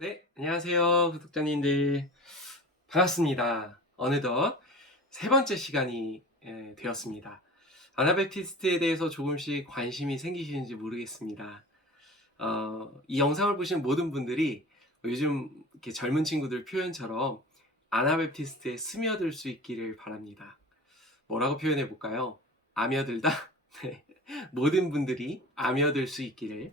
네, 안녕하세요, 구독자님들. 반갑습니다. 어느덧 세 번째 시간이 되었습니다. 아나베프티스트에 대해서 조금씩 관심이 생기시는지 모르겠습니다. 이 영상을 보시는 모든 분들이 요즘 이렇게 젊은 친구들 표현처럼 아나베프티스트에 스며들 수 있기를 바랍니다. 뭐라고 표현해 볼까요? 아며들다? 네, 모든 분들이 아며들 수 있기를.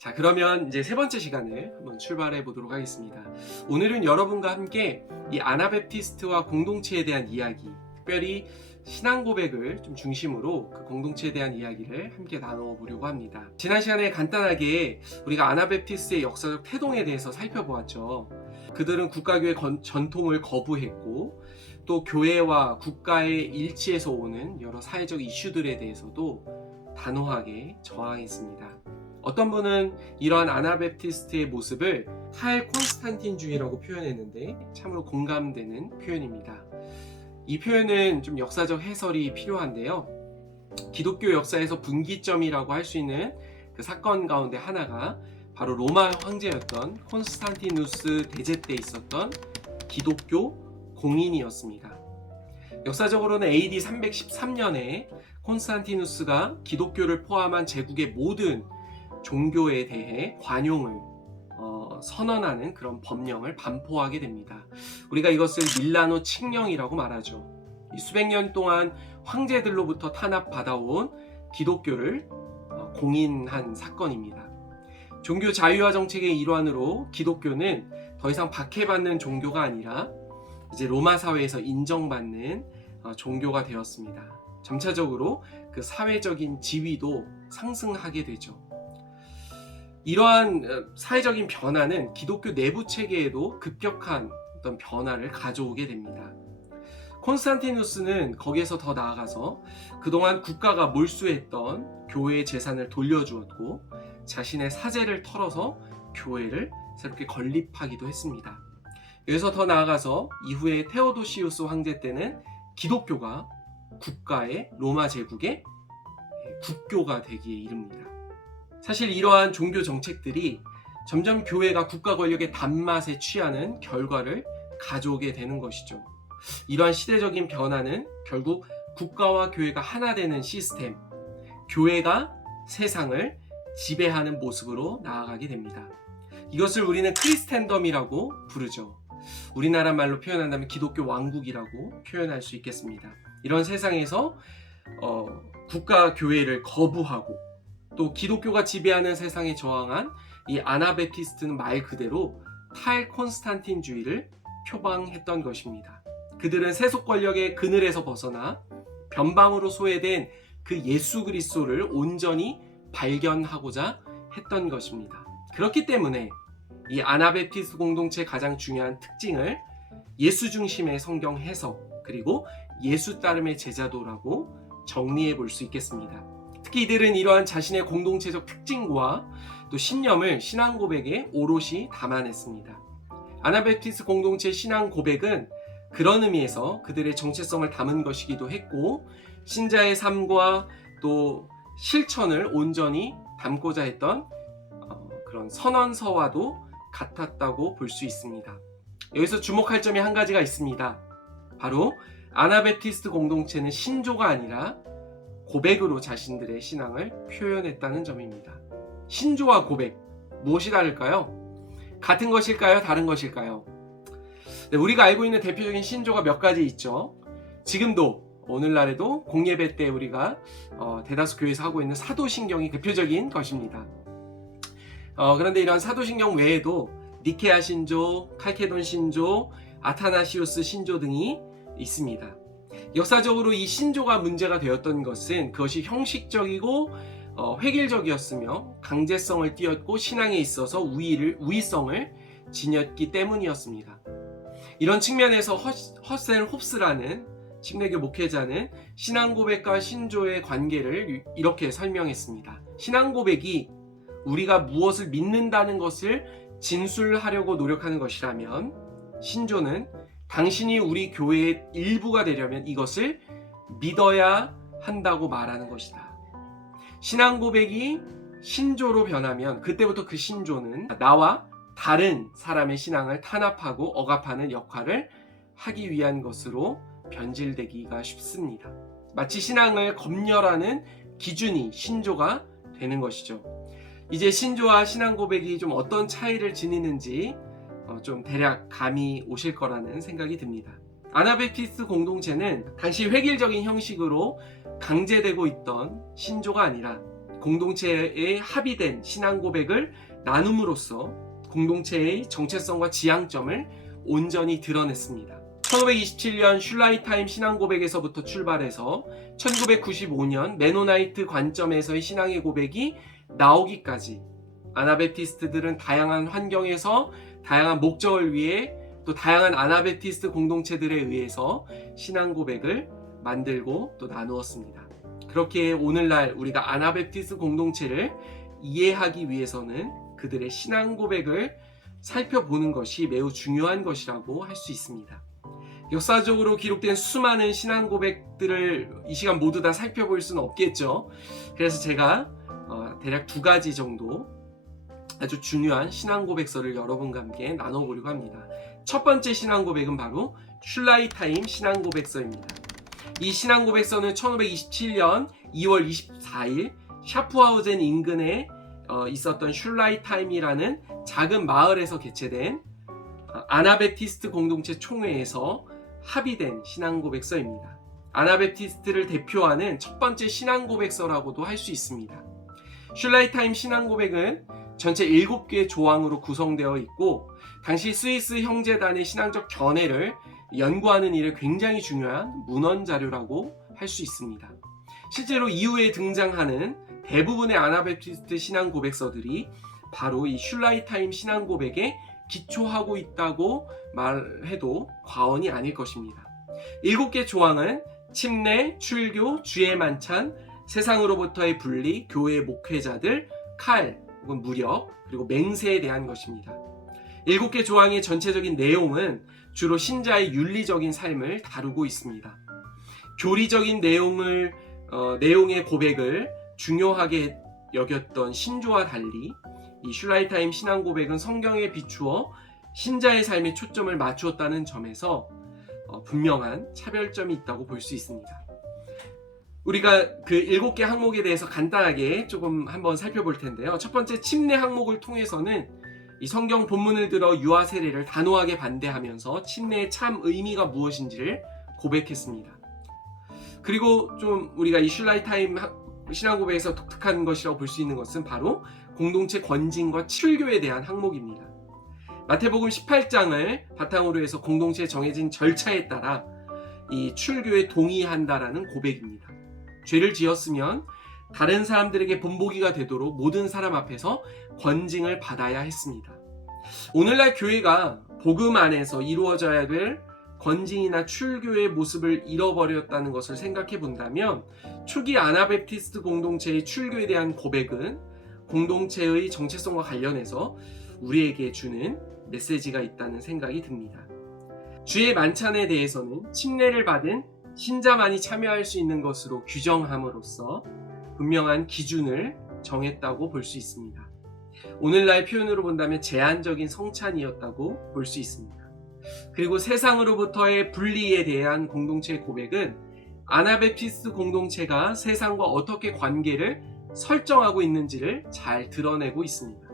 자, 그러면 이제 세 번째 시간을 한번 출발해 보도록 하겠습니다. 오늘은 여러분과 함께 이 아나베프티스트와 공동체에 대한 이야기, 특별히 신앙 고백을 좀 중심으로 그 공동체에 대한 이야기를 함께 나눠보려고 합니다. 지난 시간에 간단하게 우리가 아나베프티스트의 역사적 태동에 대해서 살펴보았죠. 그들은 국가교회 전통을 거부했고, 또 교회와 국가의 일치에서 오는 여러 사회적 이슈들에 대해서도 단호하게 저항했습니다. 어떤 분은 이러한 아나베프티스트의 모습을 탈 콘스탄틴주의라고 표현했는데 참으로 공감되는 표현입니다. 이 표현은 좀 역사적 해설이 필요한데요. 기독교 역사에서 분기점이라고 할 수 있는 그 사건 가운데 하나가 바로 로마 황제였던 콘스탄티누스 대제 때 있었던 기독교 공인이었습니다. 역사적으로는 AD 313년에 콘스탄티누스가 기독교를 포함한 제국의 모든 종교에 대해 관용을 선언하는 그런 법령을 반포하게 됩니다. 우리가 이것을 밀라노 칙령이라고 말하죠. 수백 년 동안 황제들로부터 탄압받아온 기독교를 공인한 사건입니다. 종교 자유화 정책의 일환으로 기독교는 더 이상 박해받는 종교가 아니라 이제 로마 사회에서 인정받는 종교가 되었습니다. 점차적으로 그 사회적인 지위도 상승하게 되죠. 이러한 사회적인 변화는 기독교 내부 체계에도 급격한 어떤 변화를 가져오게 됩니다. 콘스탄티누스는 거기에서 더 나아가서 그동안 국가가 몰수했던 교회의 재산을 돌려주었고 자신의 사재를 털어서 교회를 새롭게 건립하기도 했습니다. 여기서 더 나아가서 이후에 테오도시우스 황제 때는 기독교가 국가의 로마 제국의 국교가 되기에 이릅니다. 사실 이러한 종교 정책들이 점점 교회가 국가 권력의 단맛에 취하는 결과를 가져오게 되는 것이죠. 이러한 시대적인 변화는 결국 국가와 교회가 하나 되는 시스템, 교회가 세상을 지배하는 모습으로 나아가게 됩니다. 이것을 우리는 크리스텐덤이라고 부르죠. 우리나라 말로 표현한다면 기독교 왕국이라고 표현할 수 있겠습니다. 이런 세상에서 국가 교회를 거부하고 또 기독교가 지배하는 세상에 저항한 이 아나베프티스트는 말 그대로 탈콘스탄틴주의를 표방했던 것입니다. 그들은 세속 권력의 그늘에서 벗어나 변방으로 소외된 그 예수 그리스도를 온전히 발견하고자 했던 것입니다. 그렇기 때문에 이 아나베프티스트 공동체의 가장 중요한 특징을 예수 중심의 성경 해석 그리고 예수 따름의 제자도라고 정리해 볼 수 있겠습니다. 특히 이들은 이러한 자신의 공동체적 특징과 또 신념을 신앙 고백에 오롯이 담아냈습니다. 아나베프티스트 공동체의 신앙 고백은 그런 의미에서 그들의 정체성을 담은 것이기도 했고 신자의 삶과 또 실천을 온전히 담고자 했던 그런 선언서와도 같았다고 볼 수 있습니다. 여기서 주목할 점이 한 가지가 있습니다. 바로 아나베프티스트 공동체는 신조가 아니라 고백으로 자신들의 신앙을 표현했다는 점입니다. 신조와 고백, 무엇이 다를까요? 같은 것일까요? 다른 것일까요? 네, 우리가 알고 있는 대표적인 신조가 몇 가지 있죠. 지금도 오늘날에도 공예배 때 우리가 대다수 교회에서 하고 있는 사도신경이 대표적인 것입니다. 그런데 이러한 사도신경 외에도 니케아 신조, 칼케돈 신조, 아타나시우스 신조 등이 있습니다. 역사적으로 이 신조가 문제가 되었던 것은 그것이 형식적이고 획일적이었으며 강제성을 띄었고 신앙에 있어서 우위성을 지녔기 때문이었습니다. 이런 측면에서 허셀 홉스라는 침례교 목회자는 신앙 고백과 신조의 관계를 이렇게 설명했습니다. 신앙 고백이 우리가 무엇을 믿는다는 것을 진술하려고 노력하는 것이라면 신조는 당신이 우리 교회의 일부가 되려면 이것을 믿어야 한다고 말하는 것이다. 신앙 고백이 신조로 변하면 그때부터 그 신조는 나와 다른 사람의 신앙을 탄압하고 억압하는 역할을 하기 위한 것으로 변질되기가 쉽습니다. 마치 신앙을 검열하는 기준이 신조가 되는 것이죠. 이제 신조와 신앙 고백이 좀 어떤 차이를 지니는지 좀 대략 감이 오실 거라는 생각이 듭니다. 아나베프티스트 공동체는 당시 획일적인 형식으로 강제되고 있던 신조가 아니라 공동체의 합의된 신앙 고백을 나눔으로써 공동체의 정체성과 지향점을 온전히 드러냈습니다. 1527년 슐라이타임 신앙 고백에서부터 출발해서 1995년 메노나이트 관점에서의 신앙의 고백이 나오기까지 아나베프티스트들은 다양한 환경에서 다양한 목적을 위해 또 다양한 아나베프티스트 공동체들에 의해서 신앙 고백을 만들고 또 나누었습니다. 그렇게 오늘날 우리가 아나베프티스트 공동체를 이해하기 위해서는 그들의 신앙 고백을 살펴보는 것이 매우 중요한 것이라고 할 수 있습니다. 역사적으로 기록된 수많은 신앙 고백들을 이 시간 모두 다 살펴볼 수는 없겠죠. 그래서 제가 대략 2가지 정도 아주 중요한 신앙 고백서를 여러분과 함께 나눠보려고 합니다. 첫 번째 신앙 고백은 바로 슐라이타임 신앙 고백서입니다. 이 신앙 고백서는 1527년 2월 24일 샤프하우젠 인근에 있었던 슐라이타임이라는 작은 마을에서 개최된 아나베프티스트 공동체 총회에서 합의된 신앙 고백서입니다. 아나베프티스트를 대표하는 첫 번째 신앙 고백서라고도 할 수 있습니다. 슐라이타임 신앙 고백은 전체 7개의 조항으로 구성되어 있고 당시 스위스 형제단의 신앙적 견해를 연구하는 일에 굉장히 중요한 문헌 자료라고 할 수 있습니다. 실제로 이후에 등장하는 대부분의 아나베프티스트 신앙 고백서들이 바로 이 슐라이타임 신앙 고백에 기초하고 있다고 말해도 과언이 아닐 것입니다. 7개 조항은 침례, 출교, 주의 만찬, 세상으로부터의 분리, 교회 목회자들, 칼 혹은 무력, 그리고 맹세에 대한 것입니다. 7개 조항의 전체적인 내용은 주로 신자의 윤리적인 삶을 다루고 있습니다. 교리적인 내용의 고백을 중요하게 여겼던 신조와 달리 이 슐라이타임 신앙 고백은 성경에 비추어 신자의 삶에 초점을 맞추었다는 점에서 분명한 차별점이 있다고 볼 수 있습니다. 우리가 그 7개 항목에 대해서 간단하게 조금 한번 살펴볼 텐데요. 첫 번째 침례 항목을 통해서는 이 성경 본문을 들어 유아 세례를 단호하게 반대하면서 침례의 참 의미가 무엇인지를 고백했습니다. 그리고 좀 우리가 이 슐라이타임 신앙 고백에서 독특한 것이라고 볼 수 있는 것은 바로 공동체 권징과 출교에 대한 항목입니다. 마태복음 18장을 바탕으로 해서 공동체에 정해진 절차에 따라 이 출교에 동의한다라는 고백입니다. 죄를 지었으면 다른 사람들에게 본보기가 되도록 모든 사람 앞에서 권징을 받아야 했습니다. 오늘날 교회가 복음 안에서 이루어져야 될 권징이나 출교의 모습을 잃어버렸다는 것을 생각해 본다면 초기 아나베프티스트 공동체의 출교에 대한 고백은 공동체의 정체성과 관련해서 우리에게 주는 메시지가 있다는 생각이 듭니다. 주의 만찬에 대해서는 침례를 받은 신자만이 참여할 수 있는 것으로 규정함으로써 분명한 기준을 정했다고 볼 수 있습니다. 오늘날 표현으로 본다면 제한적인 성찬이었다고 볼 수 있습니다. 그리고 세상으로부터의 분리에 대한 공동체의 고백은 아나베프티스트 공동체가 세상과 어떻게 관계를 설정하고 있는지를 잘 드러내고 있습니다.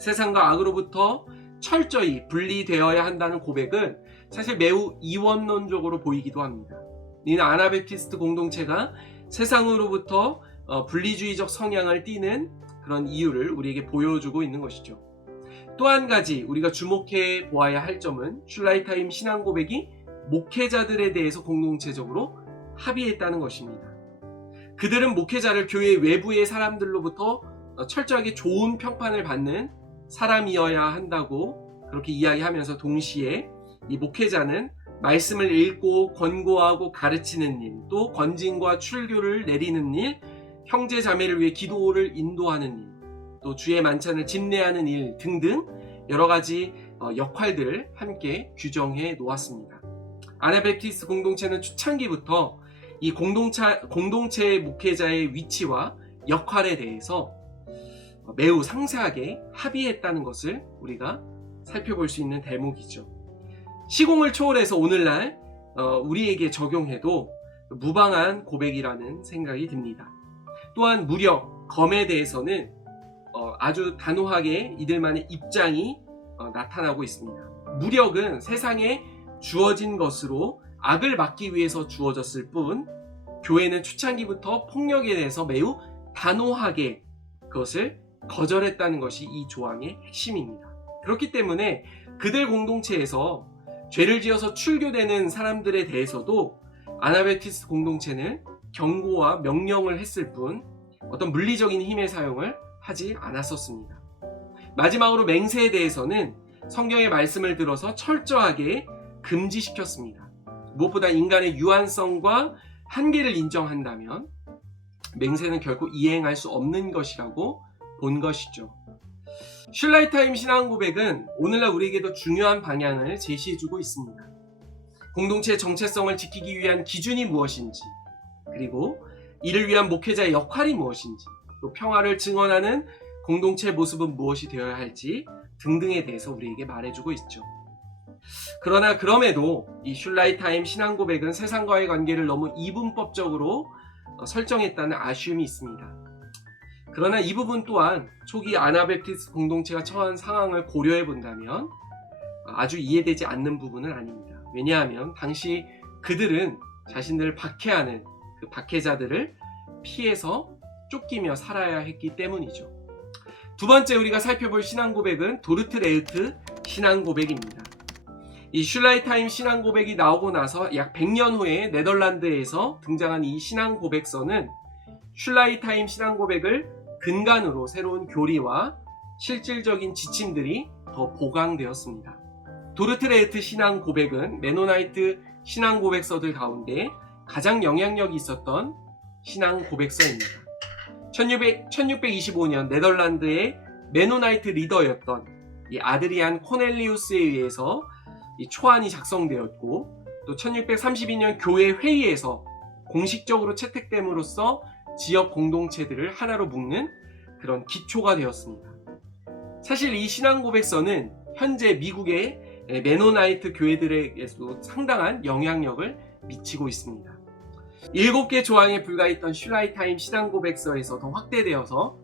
세상과 악으로부터 철저히 분리되어야 한다는 고백은 사실 매우 이원론적으로 보이기도 합니다. 이는 아나베프티스트 공동체가 세상으로부터 분리주의적 성향을 띠는 그런 이유를 우리에게 보여주고 있는 것이죠. 또 한 가지 우리가 주목해 보아야 할 점은 슐라이타임 신앙 고백이 목회자들에 대해서 공동체적으로 합의했다는 것입니다. 그들은 목회자를 교회 외부의 사람들로부터 철저하게 좋은 평판을 받는 사람이어야 한다고 그렇게 이야기하면서 동시에 이 목회자는 말씀을 읽고 권고하고 가르치는 일, 또 권징과 출교를 내리는 일, 형제 자매를 위해 기도를 인도하는 일, 또 주의 만찬을 집례하는 일 등등 여러 가지 역할들을 함께 규정해 놓았습니다. 아나베프티스트 공동체는 초창기부터 이 공동체의 목회자의 위치와 역할에 대해서 매우 상세하게 합의했다는 것을 우리가 살펴볼 수 있는 대목이죠. 시공을 초월해서 오늘날 우리에게 적용해도 무방한 고백이라는 생각이 듭니다. 또한 무력, 검에 대해서는 아주 단호하게 이들만의 입장이 나타나고 있습니다. 무력은 세상에 주어진 것으로 악을 막기 위해서 주어졌을 뿐, 교회는 초창기부터 폭력에 대해서 매우 단호하게 그것을 거절했다는 것이 이 조항의 핵심입니다. 그렇기 때문에 그들 공동체에서 죄를 지어서 출교되는 사람들에 대해서도 아나베티스트 공동체는 경고와 명령을 했을 뿐 어떤 물리적인 힘의 사용을 하지 않았었습니다. 마지막으로 맹세에 대해서는 성경의 말씀을 들어서 철저하게 금지시켰습니다. 무엇보다 인간의 유한성과 한계를 인정한다면 맹세는 결코 이행할 수 없는 것이라고 본 것이죠. 슐라이타임 신앙 고백은 오늘날 우리에게도 중요한 방향을 제시해주고 있습니다. 공동체의 정체성을 지키기 위한 기준이 무엇인지, 그리고 이를 위한 목회자의 역할이 무엇인지, 또 평화를 증언하는 공동체의 모습은 무엇이 되어야 할지 등등에 대해서 우리에게 말해주고 있죠. 그러나 그럼에도 이 슐라이타임 신앙 고백은 세상과의 관계를 너무 이분법적으로 설정했다는 아쉬움이 있습니다. 그러나 이 부분 또한 초기 아나베티스트 공동체가 처한 상황을 고려해 본다면 아주 이해되지 않는 부분은 아닙니다. 왜냐하면 당시 그들은 자신들을 박해하는 그 박해자들을 피해서 쫓기며 살아야 했기 때문이죠. 두 번째 우리가 살펴볼 신앙 고백은 도르트 레흐트 신앙 고백입니다. 이 슐라이타임 신앙 고백이 나오고 나서 약 100년 후에 네덜란드에서 등장한 이 신앙 고백서는 슐라이타임 신앙 고백을 근간으로 새로운 교리와 실질적인 지침들이 더 보강되었습니다. 도르트 레흐트 신앙 고백은 메노나이트 신앙 고백서들 가운데 가장 영향력이 있었던 신앙 고백서입니다. 1625년 네덜란드의 메노나이트 리더였던 이 아드리안 코넬리우스에 의해서 이 초안이 작성되었고, 또 1632년 교회 회의에서 공식적으로 채택됨으로써 지역 공동체들을 하나로 묶는 그런 기초가 되었습니다. 사실 이 신앙 고백서는 현재 미국의 메노나이트 교회들에게도 상당한 영향력을 미치고 있습니다. 7개 조항에 불과했던 슐라이타임 신앙 고백서에서 더 확대되어서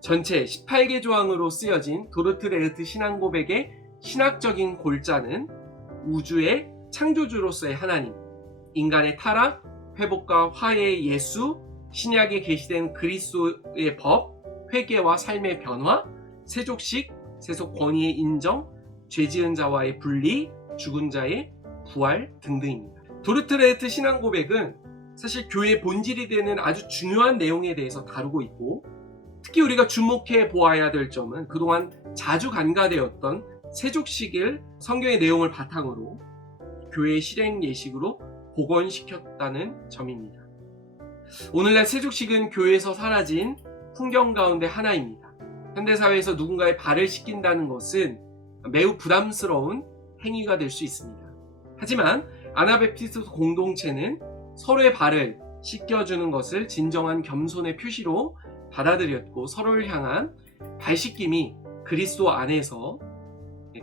전체 18개 조항으로 쓰여진 도르트 레흐트 신앙 고백의 신학적인 골자는 우주의 창조주로서의 하나님, 인간의 타락, 회복과 화해의 예수, 신약에 계시된 그리스도의 법, 회개와 삶의 변화, 세족식, 세속 권위의 인정, 죄지은 자와의 분리, 죽은 자의 부활 등등입니다. 도르트 레흐트 신앙 고백은 사실 교회의 본질이 되는 아주 중요한 내용에 대해서 다루고 있고, 특히 우리가 주목해 보아야 될 점은 그동안 자주 간과되었던 세족식을 성경의 내용을 바탕으로 교회의 실행 예식으로 복원시켰다는 점입니다. 오늘날 세족식은 교회에서 사라진 풍경 가운데 하나입니다. 현대사회에서 누군가의 발을 씻긴다는 것은 매우 부담스러운 행위가 될 수 있습니다. 하지만 아나베티스트 공동체는 서로의 발을 씻겨주는 것을 진정한 겸손의 표시로 받아들였고, 서로를 향한 발 씻김이 그리스도 안에서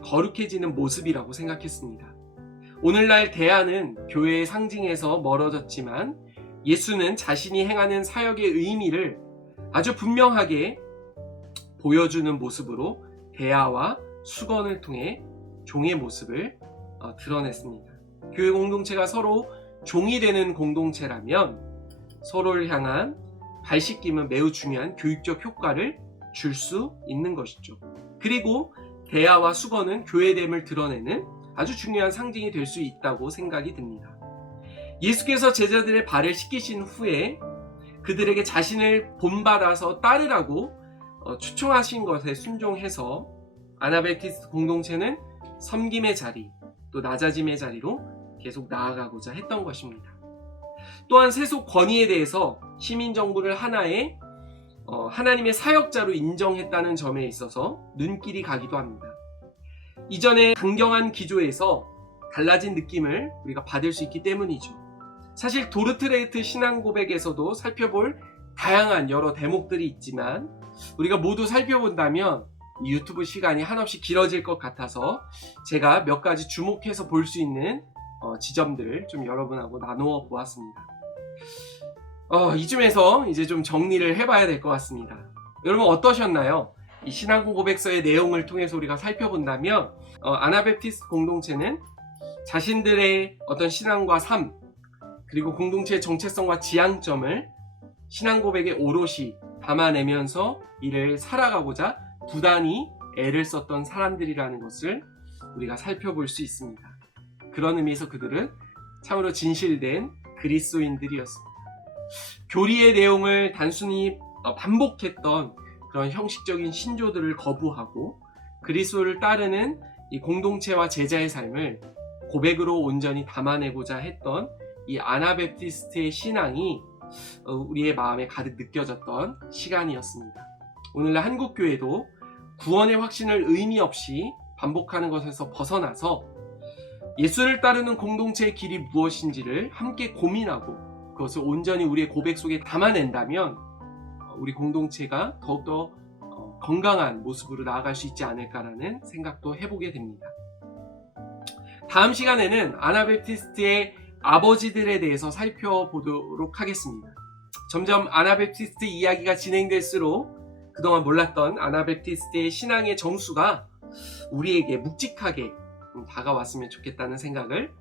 거룩해지는 모습이라고 생각했습니다. 오늘날 대안은 교회의 상징에서 멀어졌지만 예수는 자신이 행하는 사역의 의미를 아주 분명하게 보여주는 모습으로 대화와 수건을 통해 종의 모습을 드러냈습니다. 교회 공동체가 서로 종이 되는 공동체라면 서로를 향한 발 씻김은 매우 중요한 교육적 효과를 줄 수 있는 것이죠. 그리고 대야와 수건은 교회됨을 드러내는 아주 중요한 상징이 될 수 있다고 생각이 듭니다. 예수께서 제자들의 발을 씻기신 후에 그들에게 자신을 본받아서 따르라고 추청하신 것에 순종해서 아나베티스트 공동체는 섬김의 자리, 또 낮아짐의 자리로 계속 나아가고자 했던 것입니다. 또한 세속 권위에 대해서 시민정부를 하나의 하나님의 사역자로 인정했다는 점에 있어서 눈길이 가기도 합니다. 이전의 강경한 기조에서 달라진 느낌을 우리가 받을 수 있기 때문이죠. 사실 도르트 레흐트 신앙 고백에서도 살펴볼 다양한 여러 대목들이 있지만 우리가 모두 살펴본다면 이 유튜브 시간이 한없이 길어질 것 같아서 제가 몇 가지 주목해서 볼 수 있는 지점들을 좀 여러분하고 나누어 보았습니다. 이쯤에서 이제 좀 정리를 해봐야 될 것 같습니다. 여러분 어떠셨나요? 이 신앙 고백서의 내용을 통해서 우리가 살펴본다면 아나베프티스트 공동체는 자신들의 어떤 신앙과 삶, 그리고 공동체의 정체성과 지향점을 신앙 고백에 오롯이 담아내면서 이를 살아가고자 부단히 애를 썼던 사람들이라는 것을 우리가 살펴볼 수 있습니다. 그런 의미에서 그들은 참으로 진실된 그리스도인들이었습니다. 교리의 내용을 단순히 반복했던 그런 형식적인 신조들을 거부하고 그리스도를 따르는 이 공동체와 제자의 삶을 고백으로 온전히 담아내고자 했던 이 아나베프티스트의 신앙이 우리의 마음에 가득 느껴졌던 시간이었습니다. 오늘날 한국교회도 구원의 확신을 의미 없이 반복하는 것에서 벗어나서 예수를 따르는 공동체의 길이 무엇인지를 함께 고민하고 그것을 온전히 우리의 고백 속에 담아낸다면 우리 공동체가 더욱더 건강한 모습으로 나아갈 수 있지 않을까라는 생각도 해보게 됩니다. 다음 시간에는 아나베프티스트의 아버지들에 대해서 살펴보도록 하겠습니다. 점점 아나베프티스트 이야기가 진행될수록 그동안 몰랐던 아나베프티스트의 신앙의 정수가 우리에게 묵직하게 다가왔으면 좋겠다는 생각을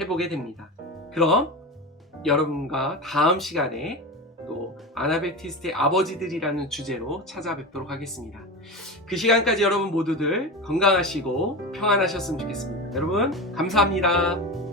해보게 됩니다. 그럼 여러분과 다음 시간에 또 아나베프티스트의 아버지들이라는 주제로 찾아뵙도록 하겠습니다. 그 시간까지 여러분 모두들 건강하시고 평안하셨으면 좋겠습니다. 여러분 감사합니다.